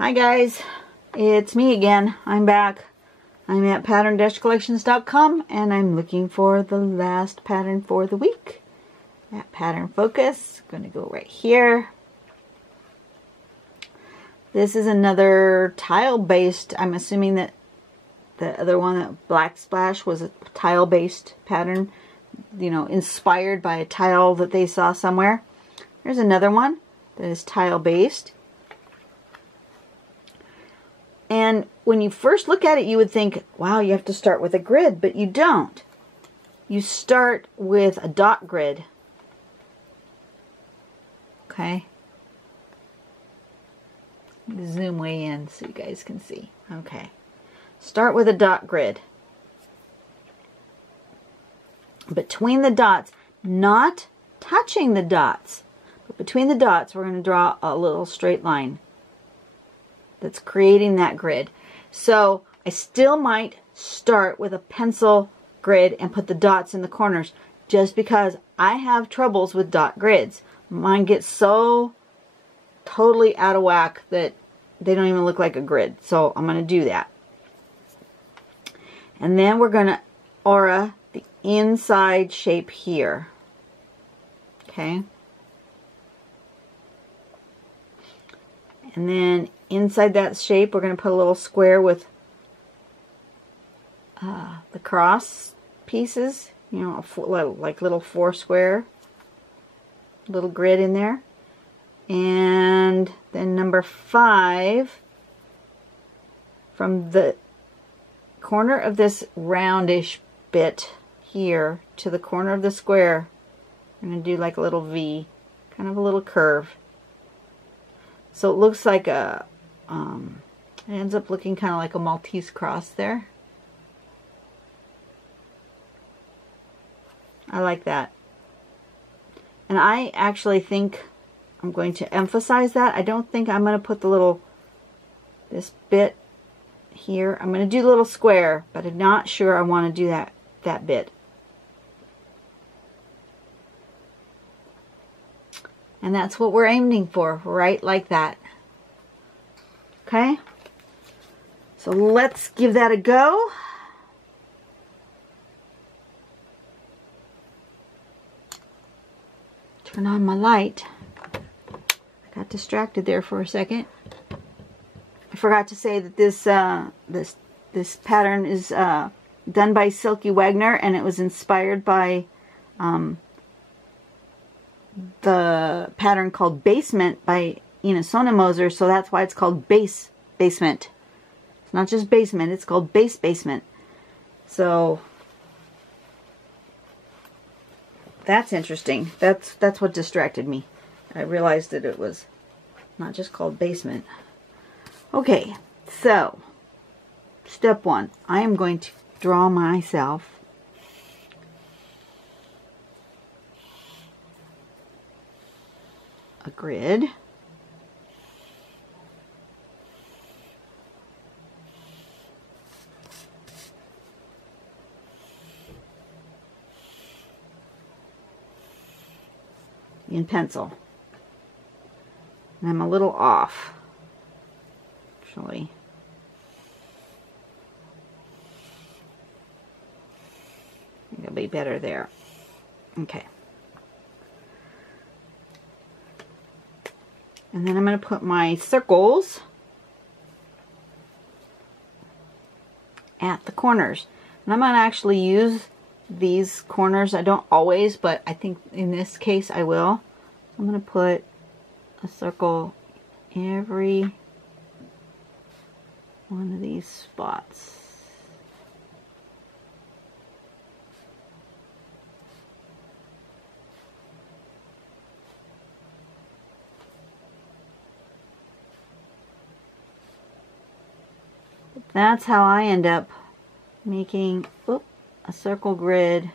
Hi guys, it's me again. I'm back. I'm at pattern-collections.com and I'm looking for the last pattern for the week. At Pattern Focus, I'm going to go right here. This is another tile-based, I'm assuming that the other one, that Black Splash, was a tile-based pattern, you know, inspired by a tile that they saw somewhere. There's another one that is tile-based. And when you first look at it, you would think, wow, you have to start with a grid, but you don't. You start with a dot grid. Okay. Zoom way in so you guys can see. Okay. Start with a dot grid. Between the dots, not touching the dots, but between the dots, we're going to draw a little straight line that's creating that grid. So I still might start with a pencil grid and put the dots in the corners, just because I have troubles with dot grids. Mine get so totally out of whack that they don't even look like a grid. So I'm going to do that. And then we're going to aura the inside shape here. Okay. And then inside that shape, we're going to put a little square with the cross pieces, you know, like little 4 square, little grid in there. And then number 5, from the corner of this roundish bit here to the corner of the square, I'm going to do like a little V, kind of a little curve. So it looks like a, it ends up looking kind of like a Maltese cross there. I like that. And I actually think I'm going to emphasize that. I don't think I'm going to put the little, this bit here. I'm going to do the little square, but I'm not sure I want to do that bit. And that's what we're aiming for, right like that. Okay? So let's give that a go. Turn on my light. I got distracted there for a second. I forgot to say that this pattern is done by Silky Wagner, and it was inspired by the pattern called Basement by Ina Sonemoser, so that's why it's called Basement. It's not just basement, it's called Basement. So that's interesting. That's what distracted me. I realized that it was not just called Basement. Okay, so step 1, I am going to draw myself a grid. In pencil. And I'm a little off, actually. I think it'll be better there. Okay. And then I'm going to put my circles at the corners. And I'm going to actually use these corners. I don't always, but I think in this case I will. I'm going to put a circle every one of these spots. That's how I end up making a circle grid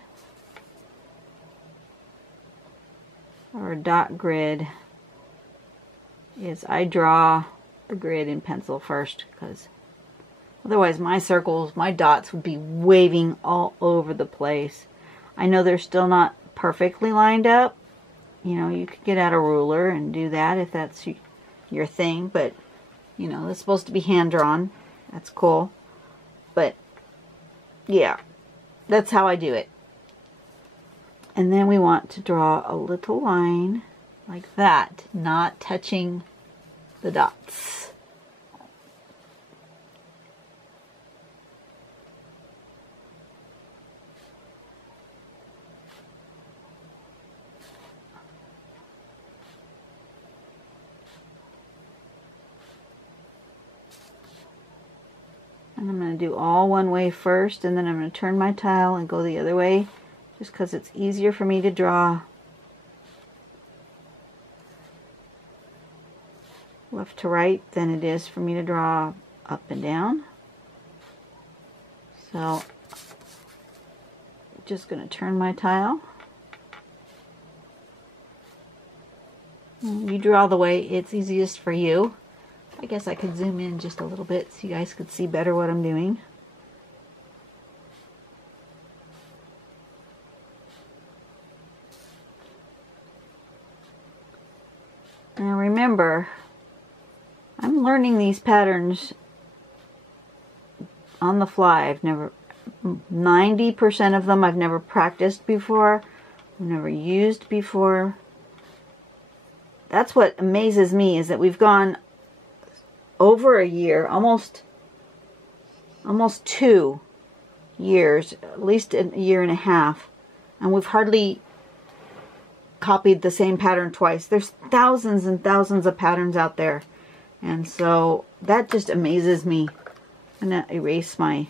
or a dot grid. Is I draw the grid in pencil first, because otherwise my circles, my dots would be waving all over the place. I know they're still not perfectly lined up. You know, you could get out a ruler and do that if that's your thing, but You know, it's supposed to be hand drawn. That's cool. But yeah, that's how I do it. And then we want to draw a little line like that, not touching the dots. And I'm going to do all one way first, and then I'm going to turn my tile and go the other way, just because it's easier for me to draw left to right than it is for me to draw up and down. So I'm just going to turn my tile. You draw the way it's easiest for you. I guess I could zoom in just a little bit so you guys could see better what I'm doing. Now remember, I'm learning these patterns on the fly. I've never, 90% of them I've never practiced before, I've never used before. That's what amazes me, is that we've gone over a year, almost 2 years, at least a year and a half, and we've hardly copied the same pattern twice. There's thousands and thousands of patterns out there, and so that just amazes me. I'm gonna erase my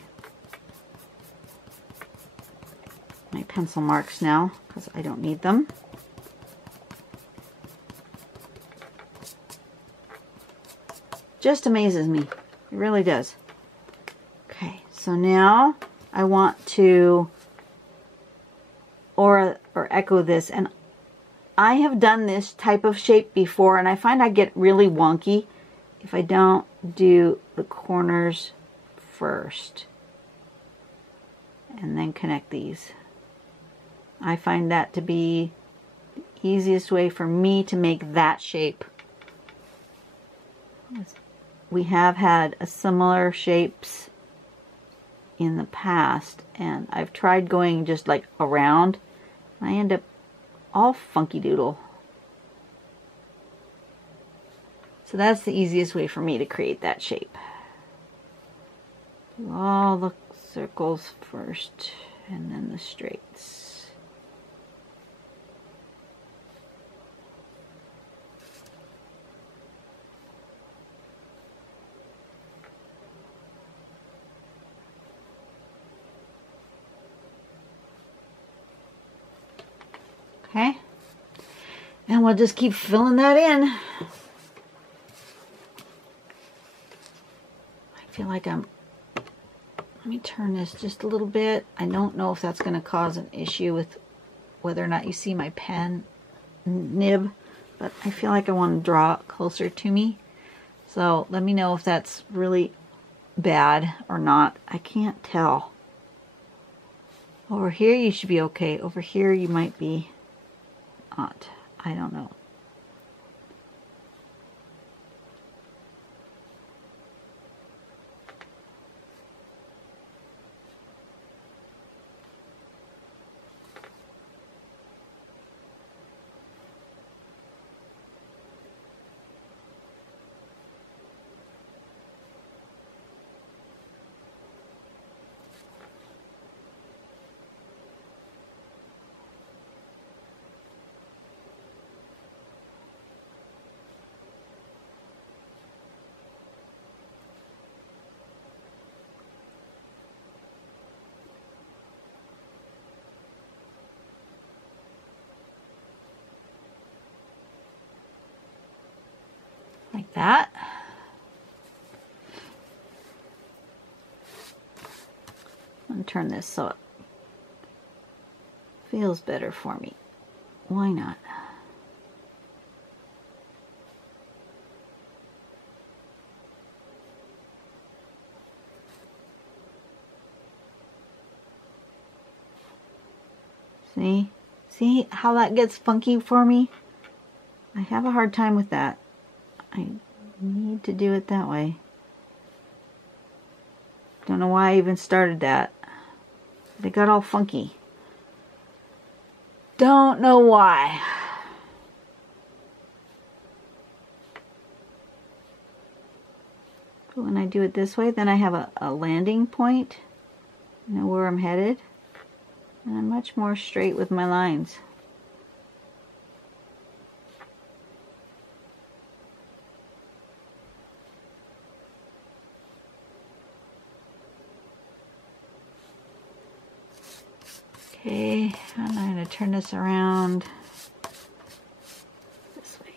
pencil marks now because I don't need them. Just amazes me. It really does. Okay, so now I want to or echo this, and I have done this type of shape before, and I find I get really wonky if I don't do the corners first and then connect these. I find that to be the easiest way for me to make that shape. We have had a similar shapes in the past, and I've tried going just like around, and I end up all funky doodle. So that's the easiest way for me to create that shape. Do all the circles first and then the straights. Okay, and we'll just keep filling that in. I feel like let me turn this just a little bit. I don't know if that's going to cause an issue with whether or not you see my pen nib, but I feel like I want to draw it closer to me. So let me know if that's really bad or not. I can't tell. Over here you should be okay. Over here you might be not. I don't know. Like that. I'm going to turn this so it feels better for me. Why not? See? See how that gets funky for me? I have a hard time with that. I Need to do it that way. Don't know why I even started that. They got all funky. Don't know why. But when I do it this way, then I have a landing point. I know where I'm headed. And I'm much more straight with my lines. Okay, I'm going to turn this around this way.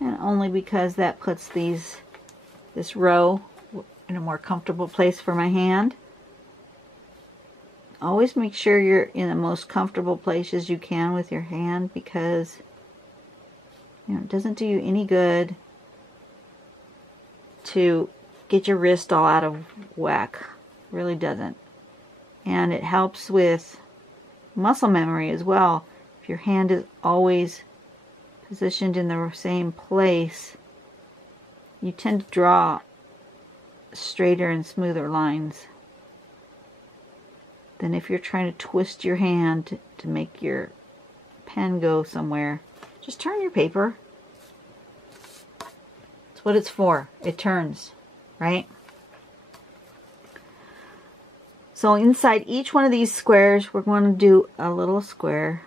And only because that puts this row in a more comfortable place for my hand. Always make sure you're in the most comfortable places you can with your hand, because it doesn't do you any good to get your wrist all out of whack. It really doesn't. And it helps with muscle memory as well. If your hand is always positioned in the same place, you tend to draw straighter and smoother lines than if you're trying to twist your hand to make your pen go somewhere. Just turn your paper. That's what it's for. It turns, right? So inside each one of these squares, we're going to do a little square.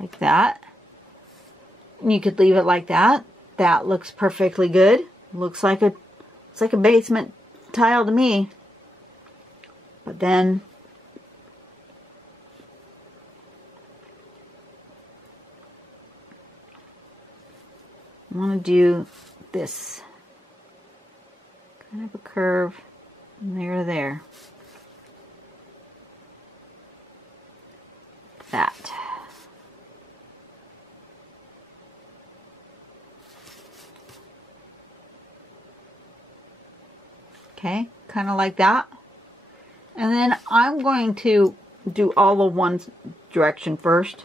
Like that. And you could leave it like that. That looks perfectly good. Looks like a basement tile to me. But then I want to do this kind of a curve from there to there. That. Okay, kind of like that. And then I'm going to do all of one direction first.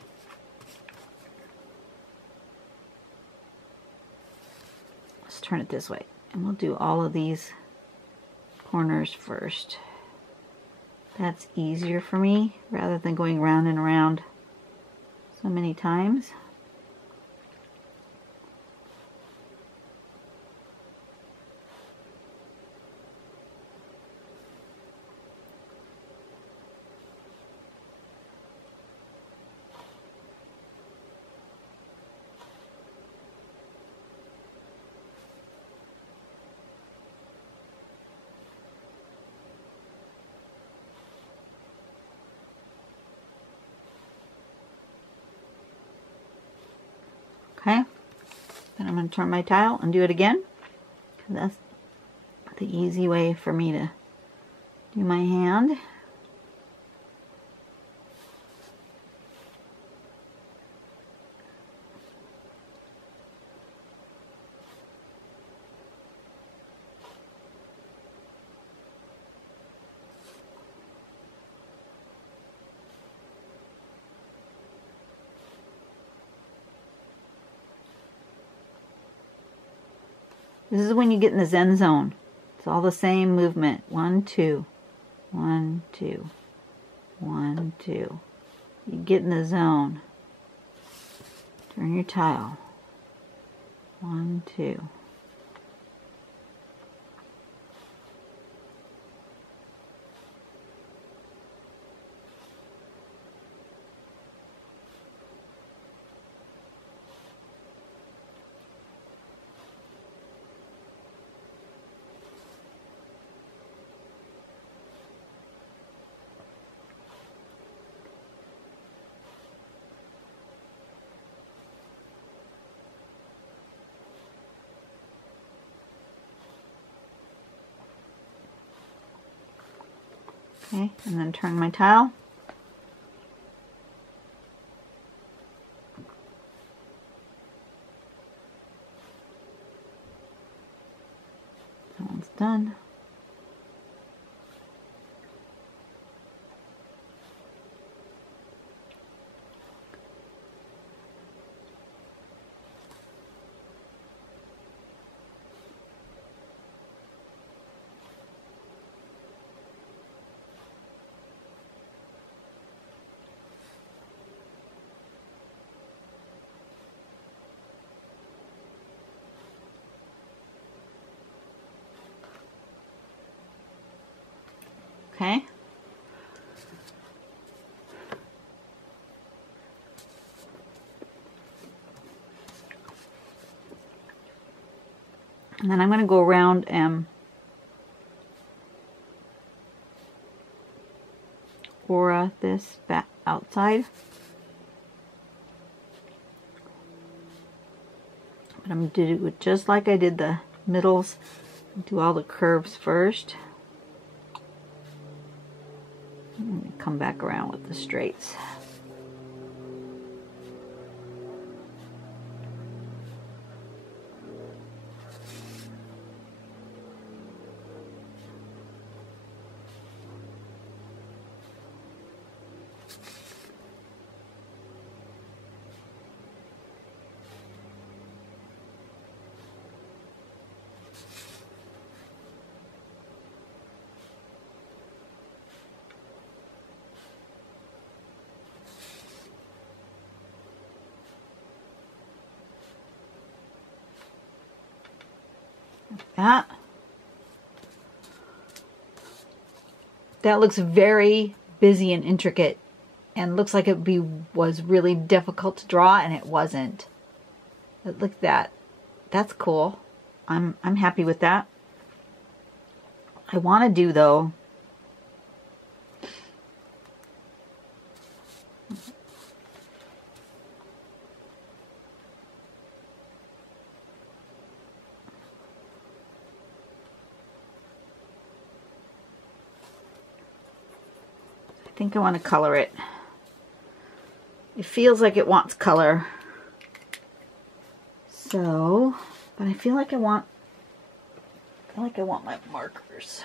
Let's turn it this way. And we'll do all of these corners first. That's easier for me rather than going round and around so many times. Okay, then I'm going to turn my tile and do it again, because that's the easy way for me to do my hand. This is when you get in the Zen zone. It's all the same movement. 1, 2, 1, 2, 1, 2. You get in the zone. Turn your tile. 1, 2. Okay, and then turn my tile. That one's done. Okay. And then I'm going to go around and aura this back outside. But I'm going to do it just like I did the middles. Do all the curves first. And come back around with the straights. That. That looks very busy and intricate, and looks like was really difficult to draw, and it wasn't. But look at that. That's cool. I'm happy with that. I want to do though. I think I want to color it. It feels like it wants color. So, but I feel like I want my markers.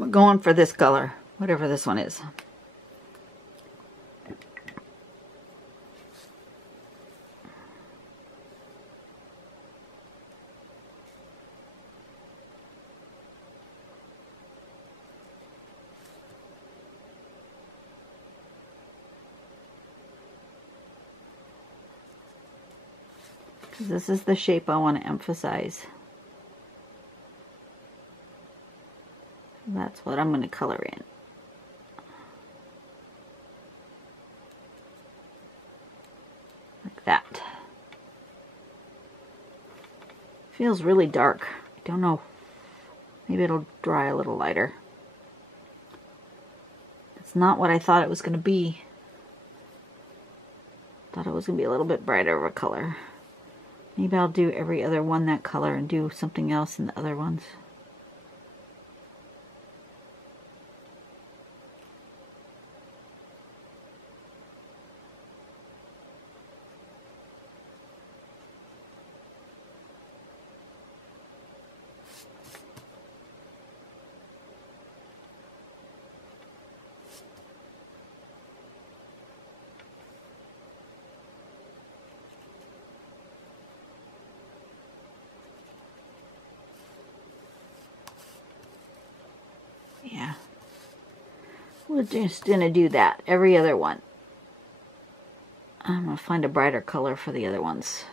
I'm going for this color, whatever this one is. This is the shape I want to emphasize. That's what I'm going to color in. Like that. Feels really dark. I don't know. Maybe it'll dry a little lighter. It's not what I thought it was going to be. Thought it was going to be a little bit brighter of a color. Maybe I'll do every other one that color and do something else in the other ones. Yeah, we're just gonna do that every other one. I'm gonna find a brighter color for the other ones.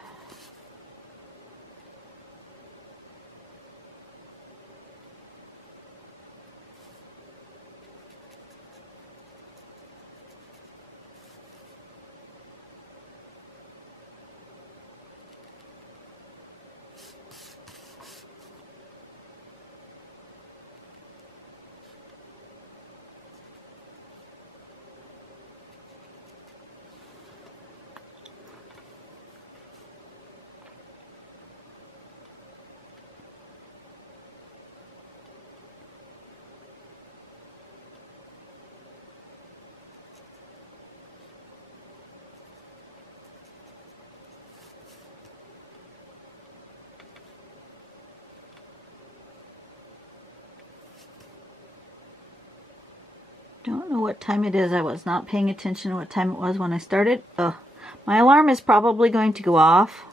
Don't know what time it is. I was not paying attention to what time it was when I started. My alarm is probably going to go off.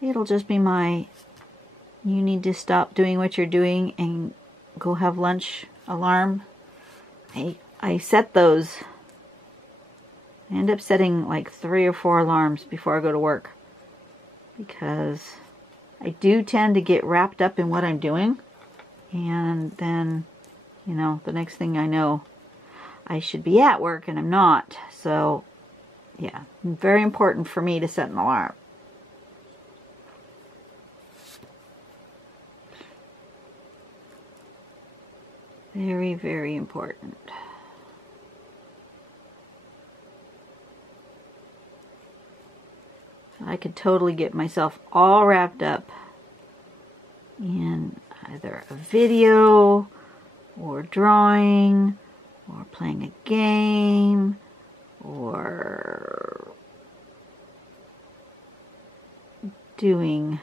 It'll just be my, you need to stop doing what you're doing and go have lunch alarm. I set those. I end up setting like 3 or 4 alarms before I go to work, because I do tend to get wrapped up in what I'm doing, and then, you know, the next thing I know, I should be at work and I'm not. So yeah, very important for me to set an alarm. Very, very important. I could totally get myself all wrapped up in either a video or drawing or playing a game or doing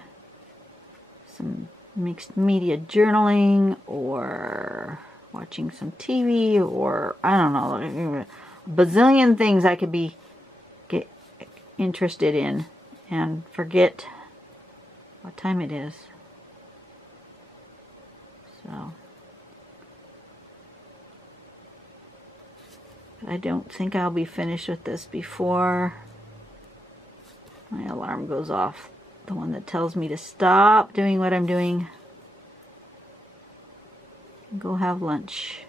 some mixed media journaling or watching some TV, or I don't know, a bazillion things I could get interested in and forget what time it is. So I don't think I'll be finished with this before my alarm goes off. The one that tells me to stop doing what I'm doing. Go have lunch.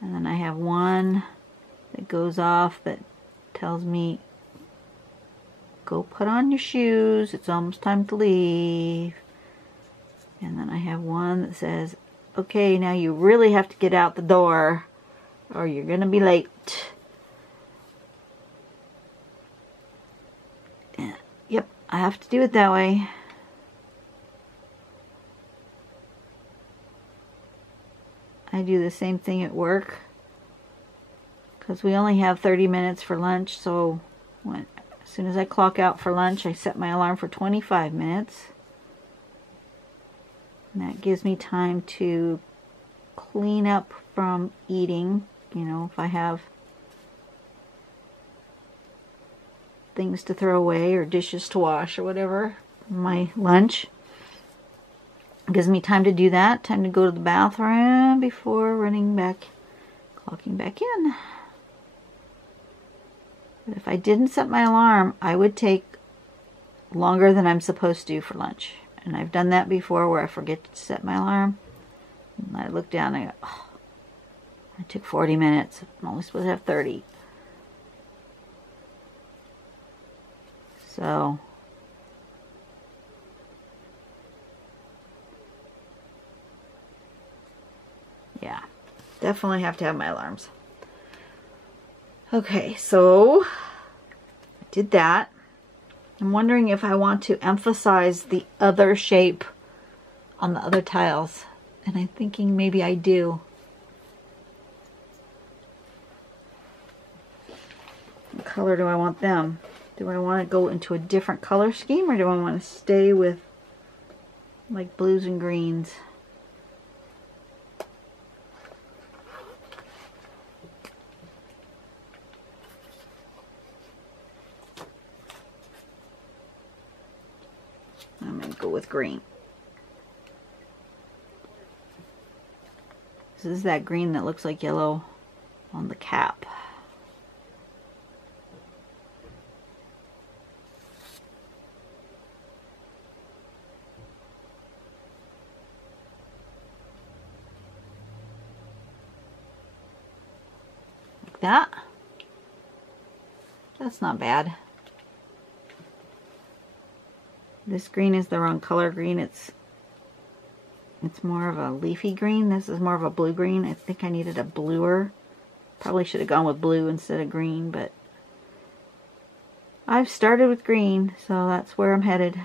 And then I have one that goes off that tells me, go put on your shoes, it's almost time to leave. And then I have one that says, okay, now you really have to get out the door or you're gonna be late. Yep, I have to do it that way. I do the same thing at work because we only have 30 minutes for lunch, so as soon as I clock out for lunch, I set my alarm for 25 minutes. And that gives me time to clean up from eating. You know, if I have things to throw away or dishes to wash or whatever, my lunch. It gives me time to do that, time to go to the bathroom before running back, clocking back in. But if I didn't set my alarm, I would take longer than I'm supposed to for lunch. And I've done that before where I forget to set my alarm. And I look down and I go, oh, I took 40 minutes. I'm only supposed to have 30. So yeah, definitely have to have my alarms. Okay, so I did that. I'm wondering if I want to emphasize the other shape on the other tiles, and I'm thinking maybe I do. What color do I want them? Do I want to go into a different color scheme, or do I want to stay with like blues and greens? I'm going to go with green. This is that green that looks like yellow on the cap. Like that. That's not bad. This green is the wrong color green. It's more of a leafy green. This is more of a blue green. I think I needed a bluer. Probably should have gone with blue instead of green, but I've started with green, so that's where I'm headed.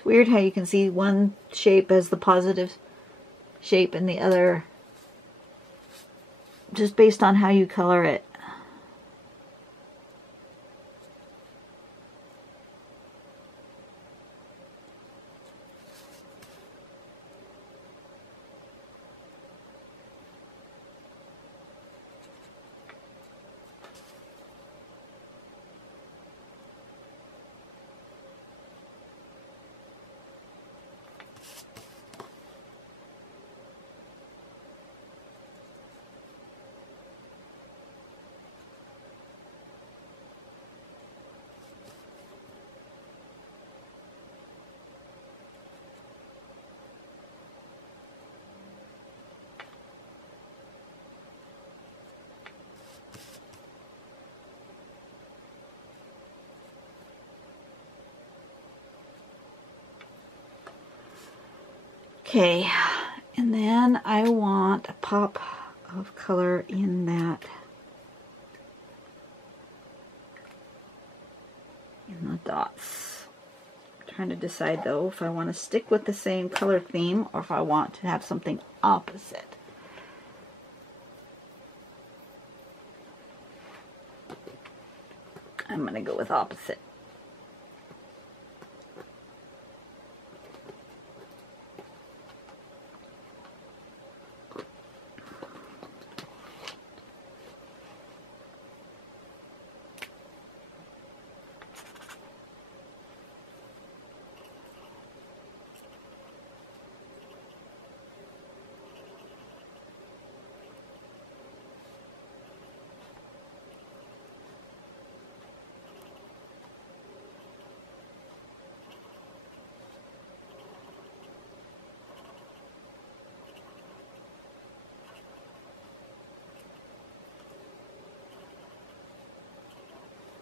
It's weird how you can see one shape as the positive shape and the other just based on how you color it. Okay, and then I want a pop of color in that, in the dots. I'm trying to decide though if I want to stick with the same color theme or if I want to have something opposite. I'm going to go with opposite.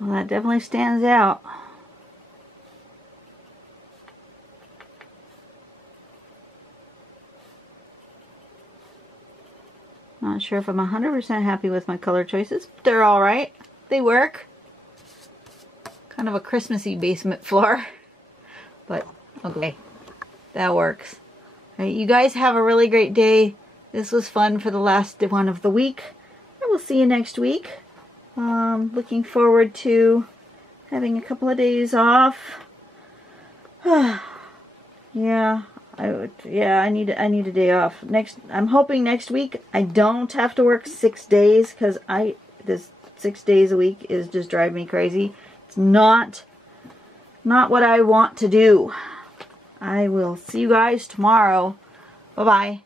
Well, that definitely stands out. Not sure if I'm 100% happy with my color choices, but they're alright. They work. Kind of a Christmassy basement floor. But, okay. That works. Alright, you guys have a really great day. This was fun for the last one of the week. I will see you next week. Looking forward to having a couple of days off. Yeah, I need a day off. I'm hoping next week I don't have to work 6 days, because this 6 days a week is just driving me crazy. It's not what I want to do. I will see you guys tomorrow. Bye-bye.